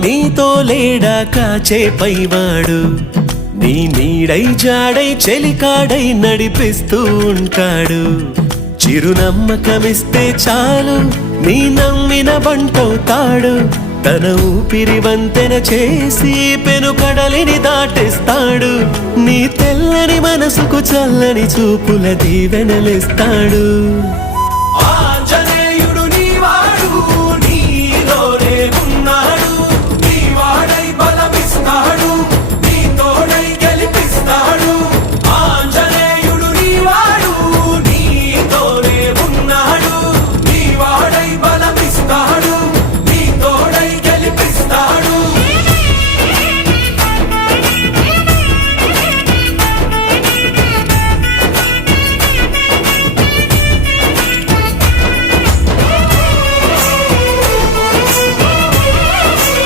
నీతో లేడా కాచే పైవాడు, నీ నీడై జాడై చెలికాడై నడిపిస్తూ ఉంటాడు. చిరునమ్మకమిస్తే చాలు నీ నమ్మిన బంటవుతాడు. తన ఊపిరి వంతెన చేసి పెను కడలిని దాటిస్తాడు. నీ తెల్లని మనసుకు చల్లని చూపుల దీవెనలిస్తాడు.